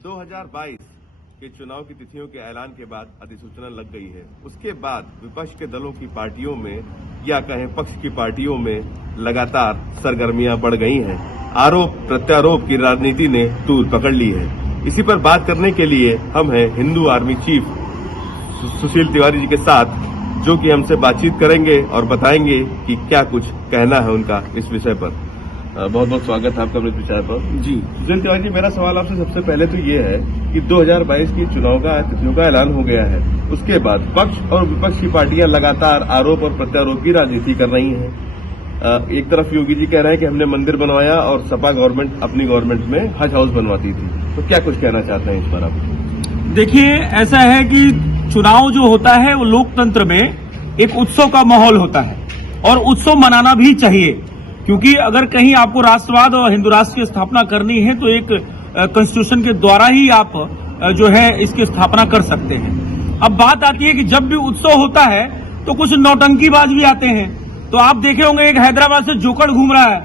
2022 के चुनाव की तिथियों के ऐलान के बाद अधिसूचना लग गई है। उसके बाद विपक्ष के दलों की पार्टियों में या कहें पक्ष की पार्टियों में लगातार सरगर्मियां बढ़ गई हैं। आरोप प्रत्यारोप की राजनीति ने तूल पकड़ ली है। इसी पर बात करने के लिए हम हैं हिंदू आर्मी चीफ सुशील तिवारी जी के साथ, जो कि हमसे बातचीत करेंगे और बताएंगे कि क्या कुछ कहना है उनका इस विषय पर। बहुत बहुत स्वागत है आपका इस विषय पर। जी सुशील तिवारी जी, मेरा सवाल आपसे सबसे पहले तो ये है कि 2022 की चुनाव का तिथियों का ऐलान हो गया है। उसके बाद पक्ष और विपक्ष की पार्टियां लगातार आरोप और प्रत्यारोप की राजनीति कर रही हैं। एक तरफ योगी जी कह रहे हैं कि हमने मंदिर बनवाया और सपा गवर्नमेंट अपनी गवर्नमेंट में हज हाउस बनवाती थी, तो क्या कुछ कहना चाहते हैं इस पर आप? देखिए, ऐसा है कि चुनाव जो होता है वो लोकतंत्र में एक उत्सव का माहौल होता है और उत्सव मनाना भी चाहिए, क्योंकि अगर कहीं आपको राष्ट्रवाद और हिंदू राष्ट्र की स्थापना करनी है तो एक कॉन्स्टिट्यूशन के द्वारा ही आप जो है इसकी स्थापना कर सकते हैं। अब बात आती है कि जब भी उत्सव होता है तो कुछ नौटंकीबाज भी आते हैं। तो आप देखे होंगे एक हैदराबाद से जोकर घूम रहा है,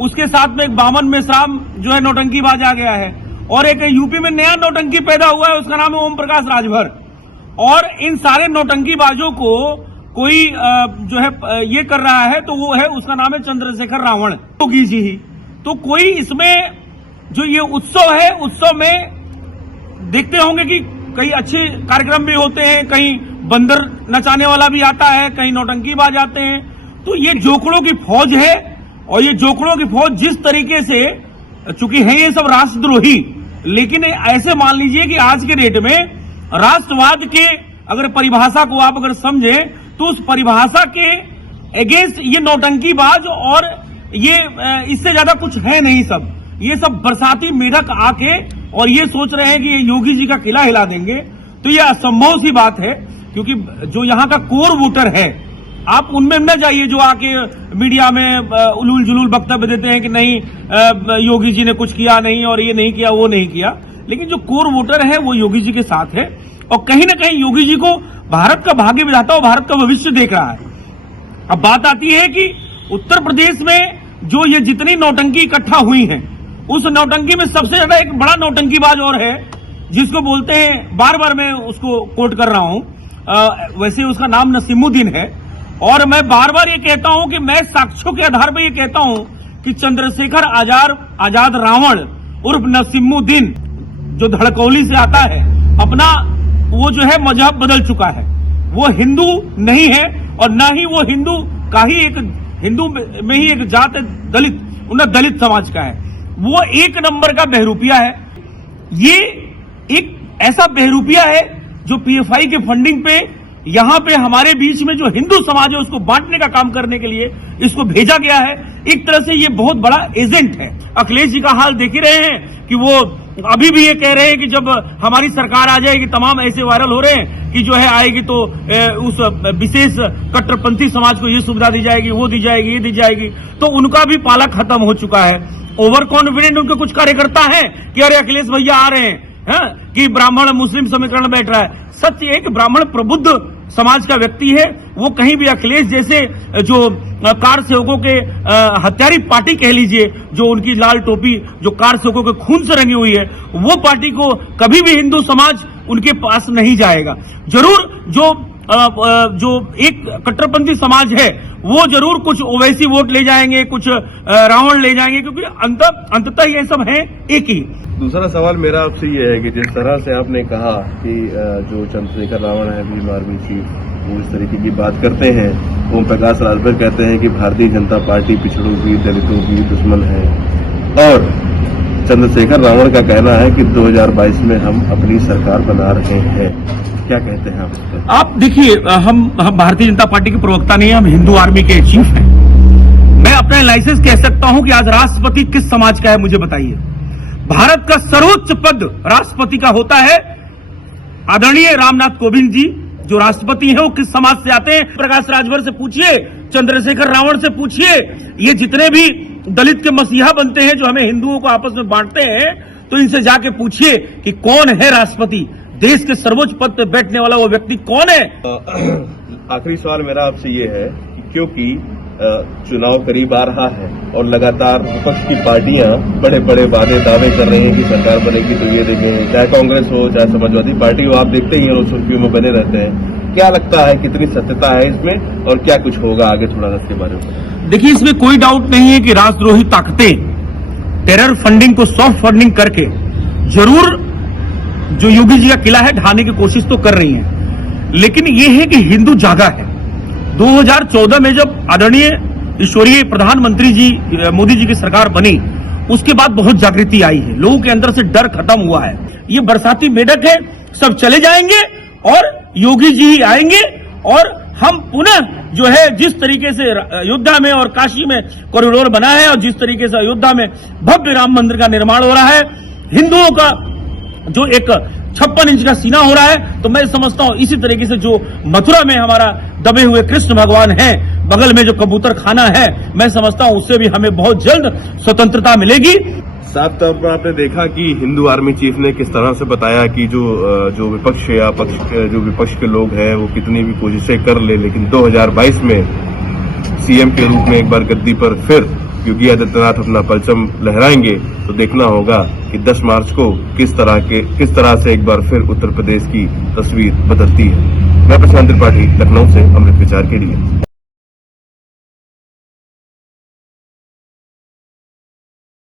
उसके साथ में एक बामन मेश्राम जो है नौटंकीबाज आ गया है, और एक यूपी में नया नौटंकी पैदा हुआ है, उसका नाम है ओम प्रकाश राजभर। और इन सारे नौटंकीबाजों को कोई जो है ये कर रहा है तो वो है, उसका नाम है चंद्रशेखर रावण, योगी जी ही। तो कोई इसमें जो ये उत्सव है, उत्सव में देखते होंगे कि कई अच्छे कार्यक्रम भी होते हैं, कहीं बंदर नचाने वाला भी आता है, कहीं नौटंकीबाज आते हैं। तो ये जोकड़ों की फौज है, और ये जोकड़ों की फौज जिस तरीके से, चूंकि है ये सब राष्ट्रद्रोही, लेकिन ऐसे मान लीजिए कि आज के डेट में राष्ट्रवाद के अगर परिभाषा को आप अगर समझें तो उस परिभाषा के अगेंस्ट ये नौटंकीबाज और ये इससे ज्यादा कुछ है नहीं। सब ये सब बरसाती मेढक आके और ये सोच रहे हैं कि ये योगी जी का किला हिला देंगे, तो ये असंभव सी बात है। क्योंकि जो यहाँ का कोर वोटर है, आप उनमें न जाइए जो आके मीडिया में उलूल जुलूल वक्तव्य देते हैं कि नहीं योगी जी ने कुछ किया नहीं और ये नहीं किया वो नहीं किया, लेकिन जो कोर वोटर है वो योगी जी के साथ है और कहीं ना कहीं योगी जी को भारत का भाग्य विधाता और भारत का भविष्य देख रहा है। अब बात आती है कि उत्तर प्रदेश में जो ये जितनी नौटंकी इकट्ठा हुई हैं, उस नौटंकी में सबसे ज्यादा एक बड़ा नौटंकीबाज और है, जिसको बोलते हैं, बार बार मैं उसको कोट कर रहा हूं, वैसे उसका नाम नसीमुद्दीन है। और मैं बार बार ये कहता हूं कि मैं साक्ष्यों के आधार पर ये कहता हूं कि चंद्रशेखर आजाद रावण उर्फ नसीमुद्दीन जो धड़कौली से आता है, अपना वो जो है मजहब बदल चुका है। वो हिंदू नहीं है और न ही वो हिंदू का ही एक हिंदू में ही एक जात है, दलित समाज का है। वो एक नंबर का बहरूपिया है। ये एक ऐसा बहरूपिया है जो पीएफआई के फंडिंग पे यहां पे हमारे बीच में जो हिंदू समाज है उसको बांटने का काम करने के लिए इसको भेजा गया है। एक तरह से ये बहुत बड़ा एजेंट है। अखिलेश जी का हाल देख ही रहे हैं कि वो अभी भी ये कह रहे हैं कि जब हमारी सरकार आ जाएगी, तमाम ऐसे वायरल हो रहे हैं कि जो है आएगी तो उस विशेष कट्टरपंथी समाज को ये सुविधा दी जाएगी, वो दी जाएगी, ये दी जाएगी। तो उनका भी पाला खत्म हो चुका है। ओवर कॉन्फिडेंट उनके कुछ कार्यकर्ता हैं कि अरे अखिलेश भैया आ रहे हैं, कि ब्राह्मण मुस्लिम समीकरण बैठ रहा है। सत्य है कि ब्राह्मण प्रबुद्ध समाज का व्यक्ति है, वो कहीं भी अखिलेश जैसे जो कार सेवकों के हत्यारी पार्टी कह लीजिए, जो उनकी लाल टोपी जो कार सेवकों के खून से रंगी हुई है, वो पार्टी को कभी भी हिंदू समाज उनके पास नहीं जाएगा। जरूर जो एक कट्टरपंथी समाज है वो जरूर कुछ ओवैसी वोट ले जाएंगे, कुछ रावण ले जाएंगे, क्योंकि अंततः ये सब है एक ही। दूसरा सवाल मेरा आपसे ये है कि जिस तरह से आपने कहा कि जो चंद्रशेखर रावण है भीम आर्मी चीफ, वो इस तरीके की बात करते हैं, ओम प्रकाश राजभर कहते हैं कि भारतीय जनता पार्टी पिछड़ों की, दलितों की दुश्मन है, और चंद्रशेखर रावण का कहना है कि 2022 में हम अपनी सरकार बना रहे हैं। क्या कहते हैं आप इस पर? आप देखिए, हम भारतीय जनता पार्टी के प्रवक्ता नहीं है, हम हिंदू आर्मी के चीफ हैं। मैं अपना लाइसेंस कह सकता हूं कि आज राष्ट्रपति किस समाज का है, मुझे बताइए। भारत का सर्वोच्च पद राष्ट्रपति का होता है। आदरणीय रामनाथ कोविंद जी जो राष्ट्रपति हैं वो किस समाज से आते हैं? प्रकाश राजभर से पूछिए, चंद्रशेखर रावण से पूछिए। ये जितने भी दलित के मसीहा बनते हैं जो हमें हिंदुओं को आपस में बांटते हैं, तो इनसे जाके पूछिए कि कौन है राष्ट्रपति, देश के सर्वोच्च पद पर बैठने वाला वो व्यक्ति कौन है। आखिरी सवाल मेरा आपसे ये है, क्योंकि चुनाव करीब आ रहा है और लगातार विपक्ष की पार्टियां बड़े बड़े वादे दावे कर रही हैं कि सरकार बनेगी तो ये देंगे, चाहे कांग्रेस हो चाहे समाजवादी पार्टी हो, आप देखते ही हैं सुर्खियों में बने रहते हैं। क्या लगता है कितनी सत्यता है इसमें और क्या कुछ होगा आगे, थोड़ा इसके बारे में? देखिए, इसमें कोई डाउट नहीं है कि राष्ट्रद्रोही ताकतें टेरर फंडिंग को सॉफ्ट फंडिंग करके जरूर जो योगी जी का किला है ढाने की कोशिश तो कर रही हैं, लेकिन ये है कि हिंदू जागा है। 2014 में जब आदरणीय ईश्वरीय प्रधानमंत्री जी मोदी जी की सरकार बनी, उसके बाद बहुत जागृति आई है, लोगों के अंदर से डर खत्म हुआ है। ये बरसाती मेढक है, सब चले जाएंगे और योगी जी ही आएंगे और हम पुनः जो है जिस तरीके से अयोध्या में और काशी में कॉरिडोर बना है और जिस तरीके से अयोध्या में भव्य राम मंदिर का निर्माण हो रहा है, हिंदुओं का जो एक 56 इंच का सीना हो रहा है, तो मैं समझता हूं इसी तरीके से जो मथुरा में हमारा दबे हुए कृष्ण भगवान हैं, बगल में जो कबूतर खाना है, मैं समझता हूं उससे भी हमें बहुत जल्द स्वतंत्रता मिलेगी। साफ तौर पर आपने देखा कि हिंदू आर्मी चीफ ने किस तरह से बताया कि जो विपक्ष या जो विपक्ष के लोग हैं वो कितनी भी कोशिशें कर ले, लेकिन 2022 में सीएम के रूप में एक बार गद्दी पर फिर योगी आदित्यनाथ अपना परचम लहराएंगे तो देखना होगा कि 10 मार्च को किस तरह से एक बार फिर उत्तर प्रदेश की तस्वीर बदलती है। मैं प्रशांत त्रिपाठी, लखनऊ से अमृत विचार के लिए।